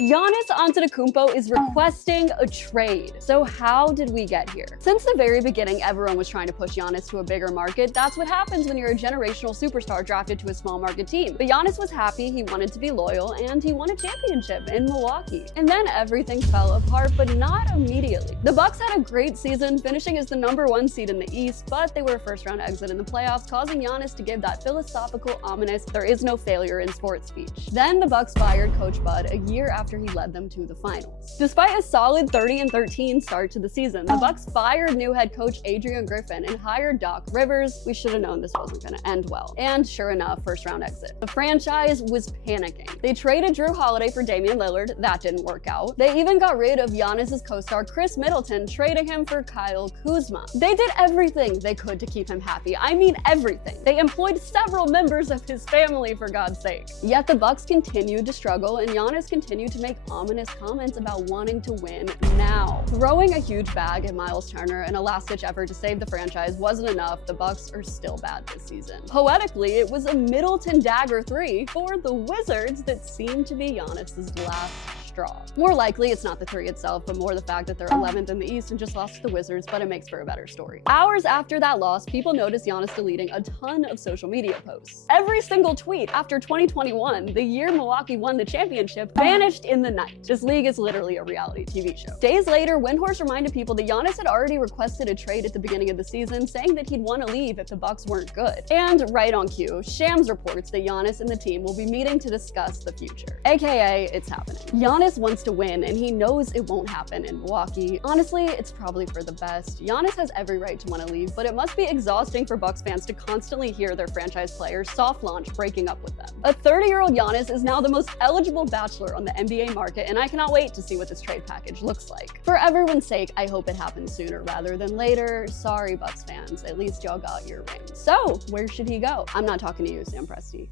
Giannis Antetokounmpo is requesting a trade. So how did we get here? Since the very beginning, everyone was trying to push Giannis to a bigger market. That's what happens when you're a generational superstar drafted to a small market team. But Giannis was happy, he wanted to be loyal, and he won a championship in Milwaukee. And then everything fell apart, but not immediately. The Bucks had a great season, finishing as the #1 seed in the East, but they were a first-round exit in the playoffs, causing Giannis to give that philosophical, ominous, "there is no failure in sports" speech. Then the Bucks fired Coach Bud a year after he led them to the finals. Despite a solid 30-13 start to the season, the Bucks fired new head coach Adrian Griffin and hired Doc Rivers. We should have known this wasn't going to end well. And sure enough, first-round exit. The franchise was panicking. They traded Drew Holiday for Damian Lillard. That didn't work out. They even got rid of Giannis's co-star Chris Middleton, trading him for Kyle Kuzma. They did everything they could to keep him happy. I mean everything. They employed several members of his family, for God's sake. Yet the Bucks continued to struggle, and Giannis continued to make ominous comments about wanting to win now. Throwing a huge bag at Miles Turner in a last-ditch effort to save the franchise wasn't enough. The Bucks are still bad this season. Poetically, it was a Middleton dagger 3 for the Wizards that seemed to be Giannis's last straw. More likely, it's not the 3 itself, but more the fact that they're 11th in the East and just lost to the Wizards, but it makes for a better story. Hours after that loss, people noticed Giannis deleting a ton of social media posts. Every single tweet after 2021, the year Milwaukee won the championship, vanished in the night. This league is literally a reality TV show. Days later, Windhorst reminded people that Giannis had already requested a trade at the beginning of the season, saying that he'd want to leave if the Bucks weren't good. And right on cue, Shams reports that Giannis and the team will be meeting to discuss the future. AKA, it's happening. Giannis wants to win, and he knows it won't happen in Milwaukee. Honestly, it's probably for the best. Giannis has every right to want to leave, but it must be exhausting for Bucks fans to constantly hear their franchise players soft launch breaking up with them. A 30-year-old Giannis is now the most eligible bachelor on the NBA market, and I cannot wait to see what this trade package looks like. For everyone's sake, I hope it happens sooner rather than later. Sorry, Bucks fans, at least y'all got your ring. So, where should he go? I'm not talking to you, Sam Presti.